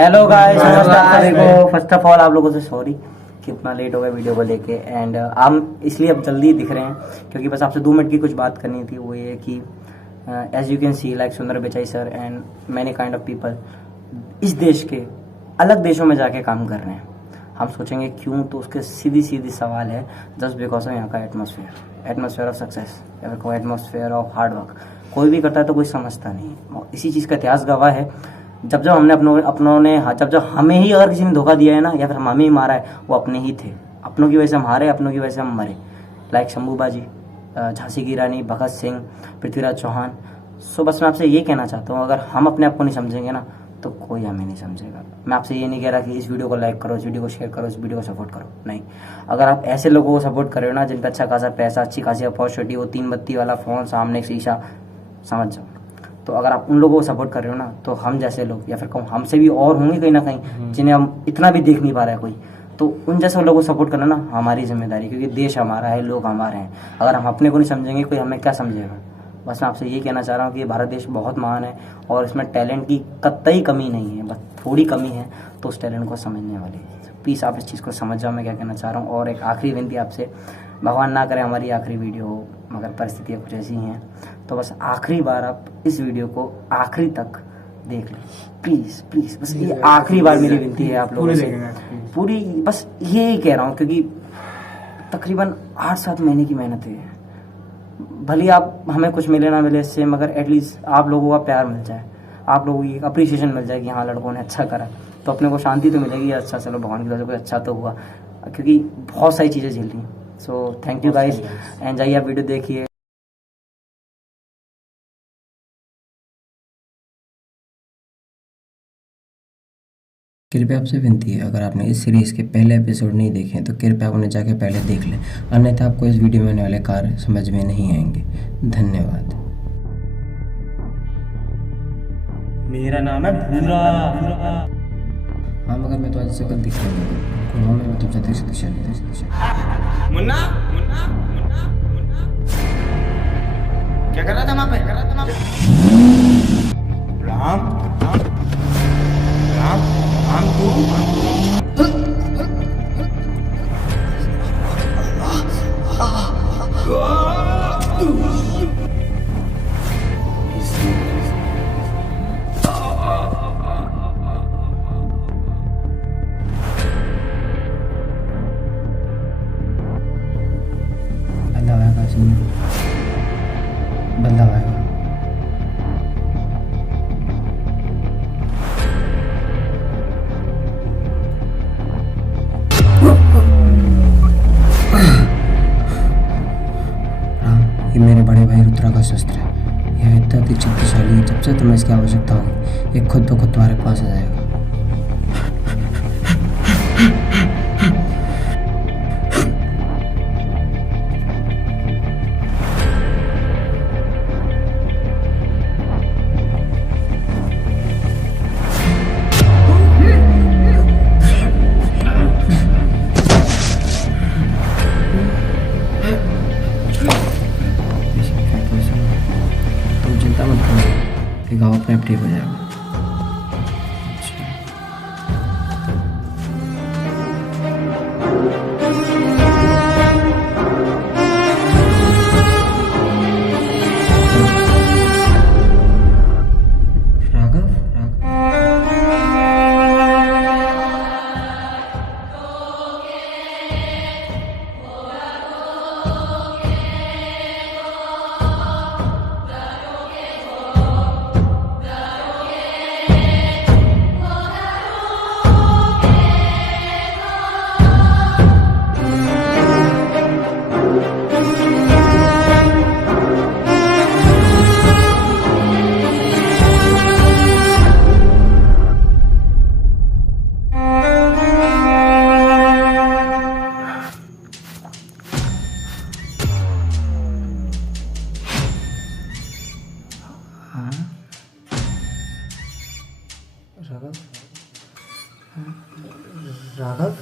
Hello guys, नमस्कार सभी को। फर्स्ट ऑफ ऑल आप लोगों से सॉरी कि इतना लेट हो गया वीडियो को लेके। एंड हम इसलिए अब जल्दी दिख रहे हैं क्योंकि बस आपसे 2 मिनट की कुछ बात करनी थी। वो ये कि as you can see like Sundar Pichai sir and many kind of people इस देश के अलग देशों में जाके काम कर रहे हैं। हम सोचेंगे क्यों, तो उसके सीधी सीधी सवाल है जस्ट बिकॉज ऑफ यहाँ का एटमॉस्फेयर ऑफ सक्सेस या फिर एटमॉस्फेयर ऑफ हार्ड वर्क। कोई भी करता है तो कोई समझता नहीं। और इसी चीज़ का इतिहास गवाह है। जब हमने अपनों ने जब हमें ही अगर किसी ने धोखा दिया है ना, या फिर हमें ही मारा है, वो अपने ही थे। अपनों की वजह से हम हारे, अपनों की वजह से हम मरे। लाइक शंभूबाजी, झांसी की रानी, भगत सिंह, पृथ्वीराज चौहान। सो बस मैं आपसे ये कहना चाहता हूँ, अगर हम अपने आप को नहीं समझेंगे ना तो कोई हमें नहीं समझेगा। मैं आपसे ये नहीं कह रहा कि इस वीडियो को लाइक करो, इस वीडियो को शेयर करो, इस वीडियो को सपोर्ट करो। नहीं, अगर आप ऐसे लोगों को सपोर्ट कर रहे हो ना जिन पर अच्छा खासा पैसा, अच्छी खासी अपॉर्चुनिटी, वो 3 बत्ती वाला फ़ोन, सामने एक शीशा, समझ जाओ। तो अगर आप उन लोगों को सपोर्ट कर रहे हो ना, तो हम जैसे लोग या फिर कहूँ हमसे भी और होंगे कहीं ना कहीं जिन्हें हम इतना भी देख नहीं पा रहा है कोई, तो उन जैसे लोगों को सपोर्ट करना ना हमारी जिम्मेदारी, क्योंकि देश हमारा है, लोग हमारे हैं। अगर हम अपने को नहीं समझेंगे कोई हमें क्या समझेगा। बस मैं आपसे ये कहना चाह रहा हूँ कि ये भारत देश बहुत महान है और इसमें टैलेंट की कतई कमी नहीं है, बस थोड़ी कमी है तो उस टैलेंट को समझने वाली। प्लीज़ आप इस चीज़ को समझ जाओ मैं क्या कहना चाह रहा हूँ। और एक आखिरी विनती आपसे, भगवान ना करे हमारी आखिरी वीडियो हो, मगर परिस्थितियाँ कुछ ऐसी हैं, तो बस आखिरी बार आप इस वीडियो को आखिरी तक देख लें प्लीज़ प्लीज़। बस ये आखिरी बार मेरी विनती है आप लोगों से, पूरी बस यही कह रहा हूँ, क्योंकि तकरीबन 8-7 महीने की मेहनत है। भले आप हमें कुछ मिले ना मिले इससे, मगर एटलीस्ट आप लोगों का प्यार मिल जाए, आप लोगों की अप्रिसिएशन मिल जाए कि हाँ लड़कों ने अच्छा करा, तो अपने को शांति तो मिलेगी। अच्छा चलो भगवान की वजह से कोई अच्छा तो हुआ, क्योंकि बहुत सारी चीज़ें झेल रही। So thank you guys, and जाइए आप वीडियो देखिए। कृपया आपसे विनती है, अगर आपने इस सीरीज़ के पहले एपिसोड नहीं देखे हैं तो कृपया आप उन्हें जाके पहले देख लें, अन्यथा आपको इस वीडियो में आने वाले कार्य समझ में नहीं आएंगे। धन्यवाद। मेरा नाम है भूरा। हाँ, मगर मैं तो आज से कल दिख रहा हूँ, मैं तो जल्दी शक्तिशाली। मुन्ना मुन्ना मुन्ना मुन्ना क्या कर रहा था वहाँ पे? राम राम राम राम बदलाव आएगा। ये मेरे बड़े भाई रुद्रा का शस्त्र है। यह इतना अधिक शक्तिशाली है, जब से तुम्हें इसकी आवश्यकता होगी ये खुद ब खुद तुम्हारे पास आ जाएगा। तुम चिंता मत करो, ये गाँव अपने आप ठीक हो जाएगा। राघव राघव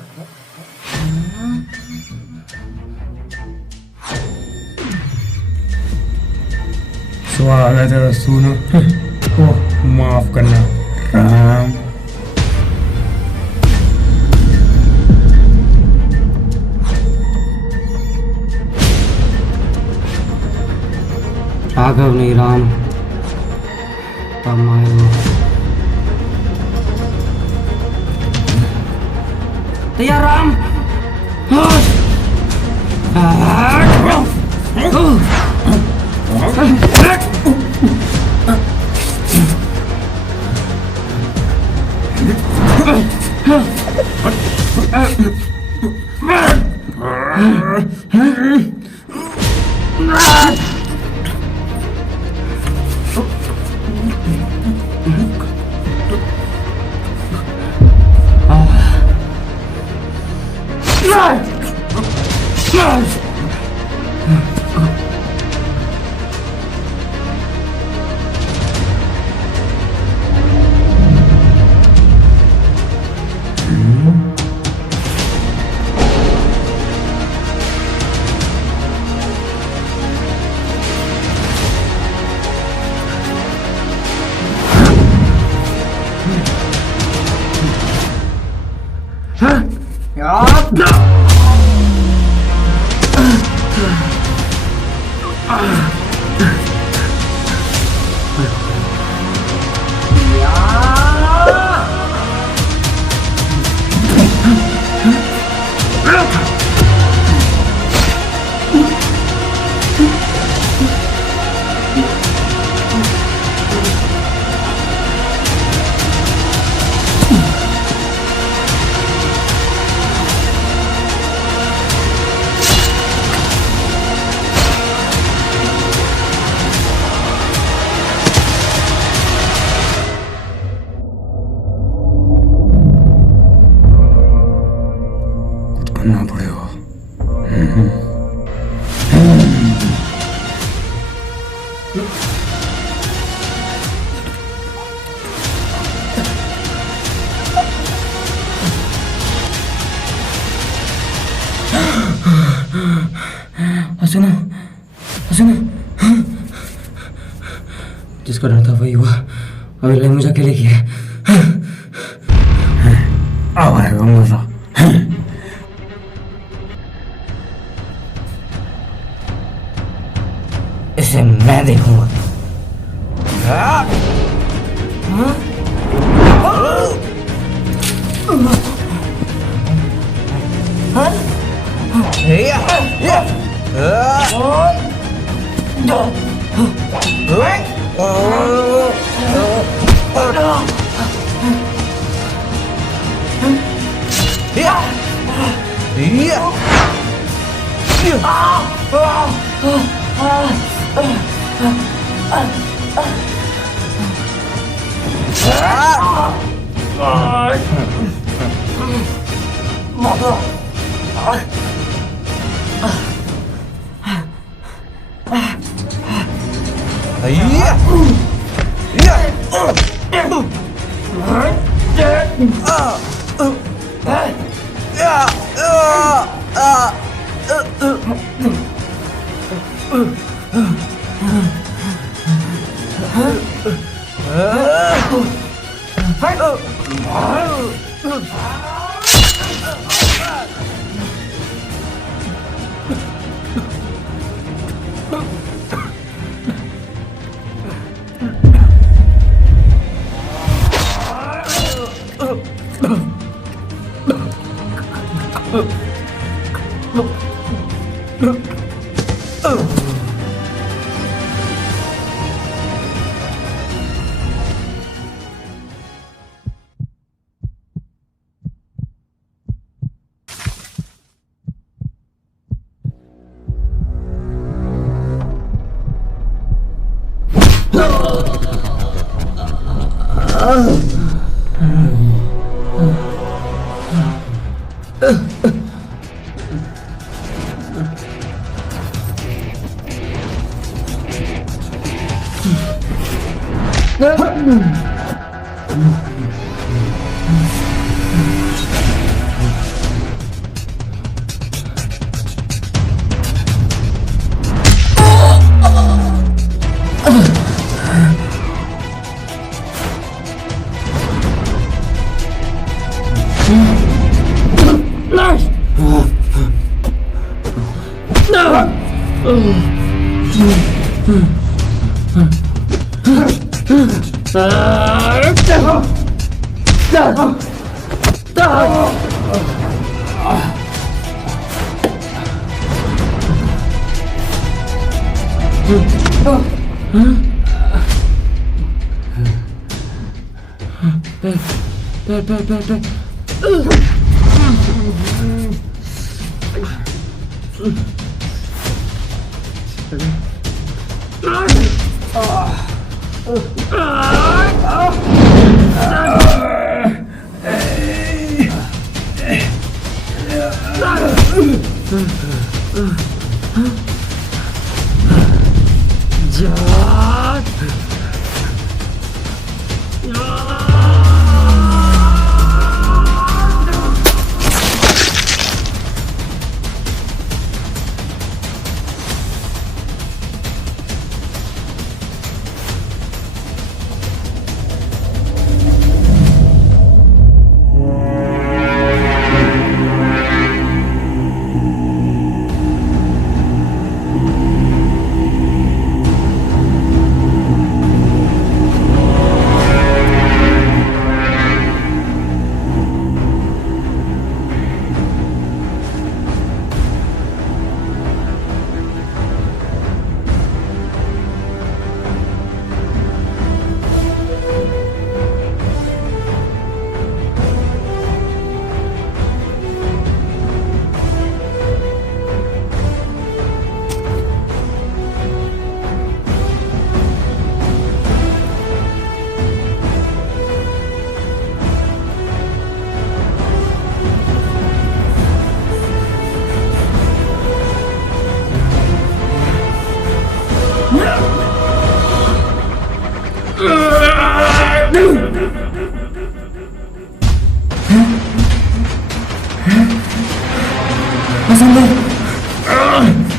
स्वागत है सुनो। ओह माफ करना राम। राघव नहीं राम, तब आए वो। तैयार राम। करना पड़ेगा। सुनो सुनो, जिसको डर था वही हुआ। अभी मुझे अकेले किया। अब आएगा मजा। इसे मैं देखूंगा।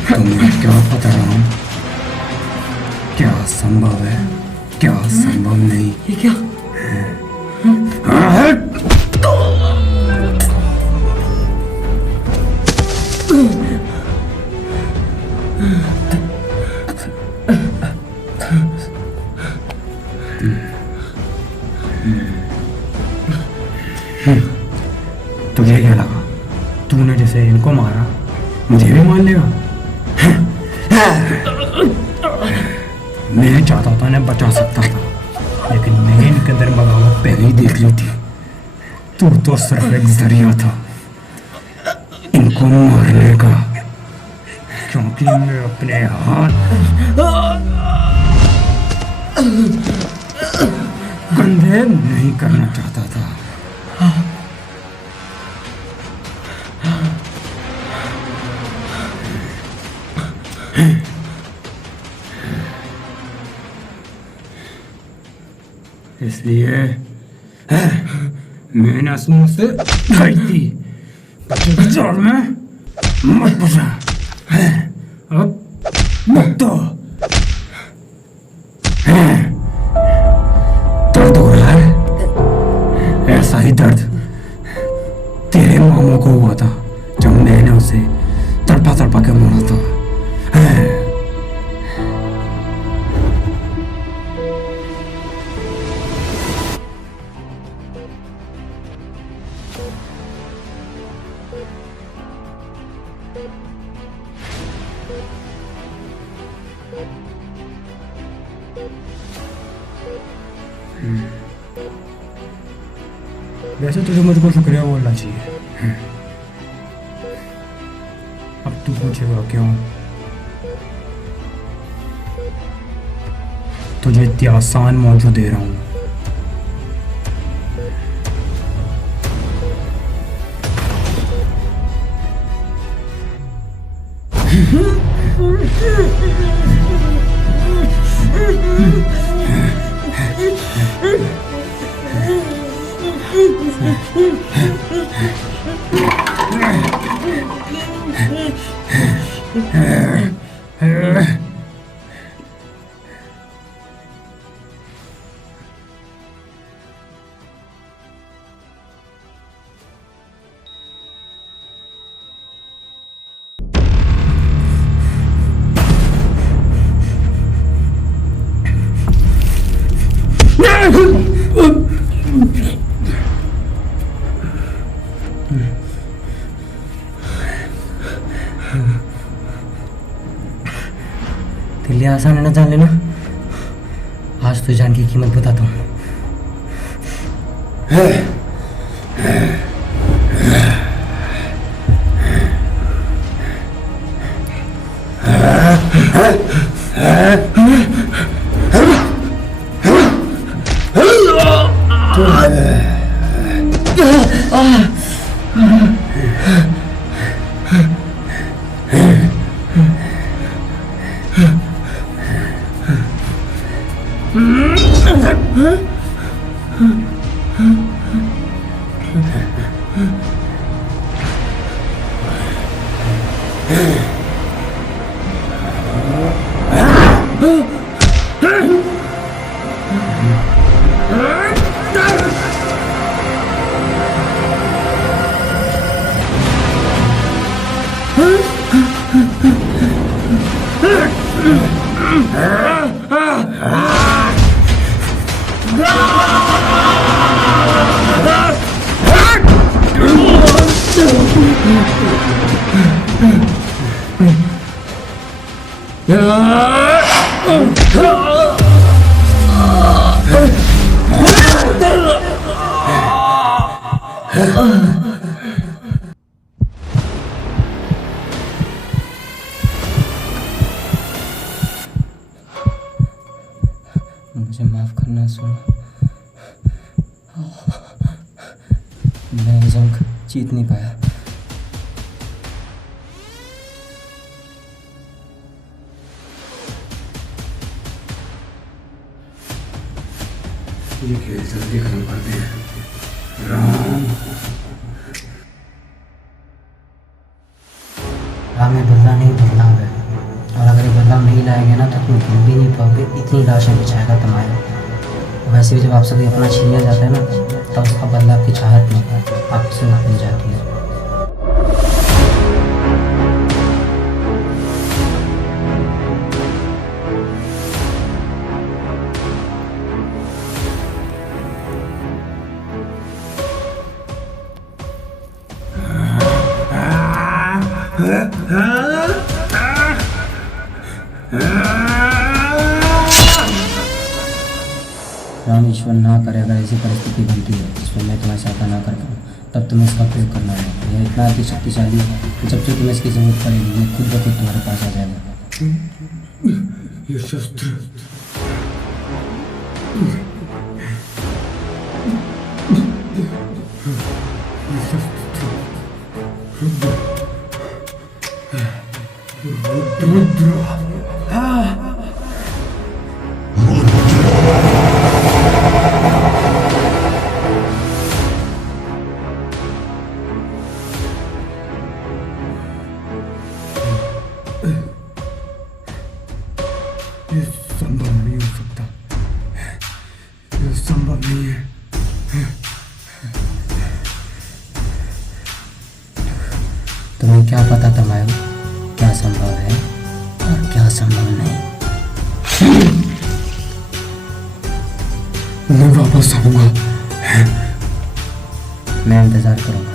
तुम्हें क्या पता राम, क्या संभव है, क्या संभव नहीं। ये क्या? तुझे क्या लगा तूने जैसे इनको मारा मुझे भी मार लेगा? मैं चाहता था ना बचा सकता था, लेकिन मैंने इनके अंदर बगावत पहले ही देख ली थी। तू तो सिर्फ एक जरिया था इनको मारने का, क्योंकि मैं अपने हाथ गंदे नहीं करना चाहता था। इसलिए मैंने आसमान से ढाई थी 25,000 में मत पूछा। अब मुक्त हो। दर्द हो रहा है? ऐसा ही दर्द तेरे मामू को हुआ था जब मैंने उसे तड़पा तड़पा के मारा था। वैसे तुझे मुझको शुक्रिया बोलना चाहिए। अब तू पूछेगा क्यों? तुझे इतनी आसान मौजूद दे रहा हूँ। आसान है ना जान लेना। आज तो जान की कीमत बताता हूँ। मुझे माफ करना सोना। मैं ये जंग जीत नहीं पाया। ये खेल जल्दी खत्म करते हैं राम। राम में बदला नहीं बदलाव है, और अगर ये बदलाव नहीं लाएंगे ना तो तुम गिन भी नहीं पाओगे इतनी लाशें बिछाएगा तुम्हारे। वैसे भी जब आपसे कोई अपना छीन लिया जाता है ना तब उसका बदला आपकी चाहत में आपसे मिल जाती है। राम ईश्वर ना करे अगर ऐसी परिस्थिति बनती है जिसमें मैं तुम्हारी सहायता ना कर पाऊँ तब तुम्हें इसका उपयोग करना है। यह इतना अति शक्तिशाली है कि जब से तुम्हें इसकी जरूरत पड़ेगी ये खुद ब खुद तुम्हारे पास आ जाएगा। ये शस्त्र ये संभव नहीं हो सकता। ये संभव नहीं है। तुम्हें क्या पता तमायो क्या संभव है और क्या संभव नहीं। मैं वापस आऊंगा। मैं इंतजार करूंगा।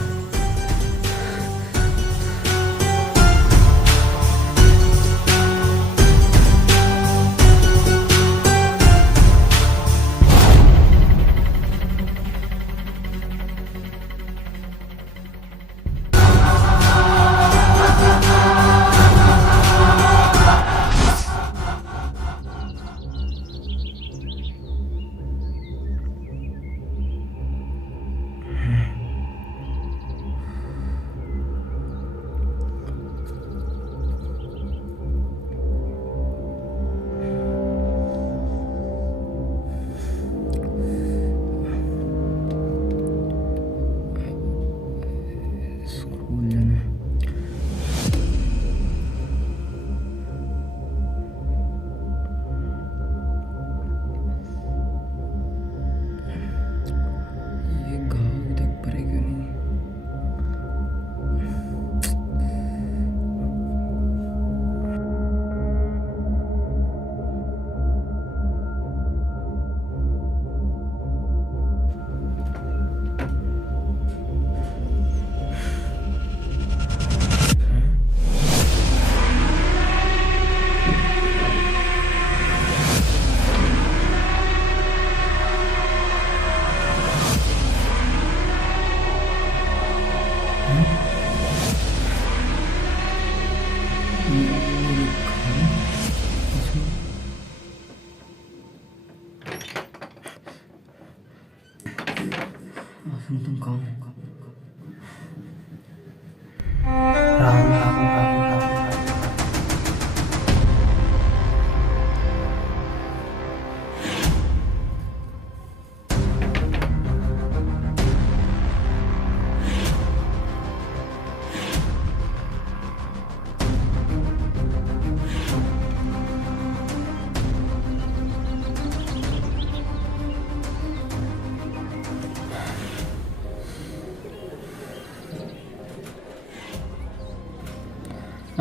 राम राम राम राम राम।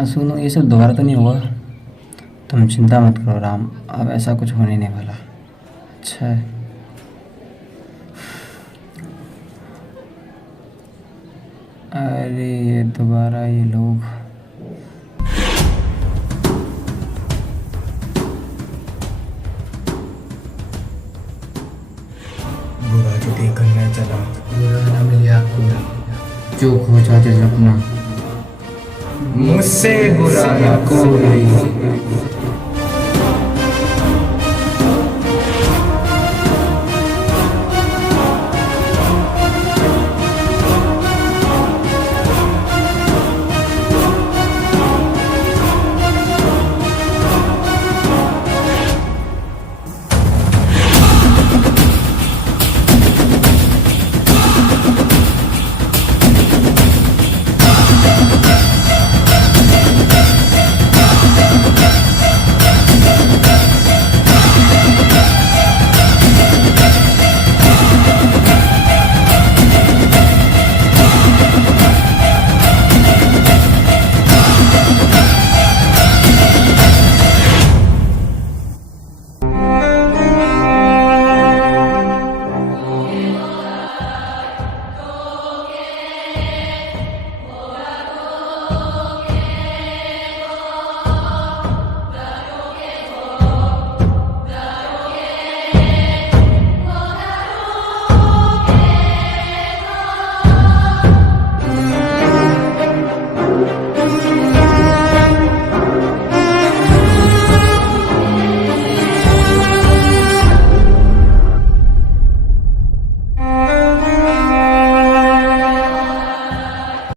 सुनो, ये सब दोबारा तो नहीं हुआ? तुम चिंता मत करो राम, अब ऐसा कुछ होने नहीं वाला। अच्छा है। अरे ये दोबारा ये लोग। बुरा जो देखकर मैं चला, बुरा न मिले आपको जो खोजा जो सपना, मुझसे बुरा ना कोई।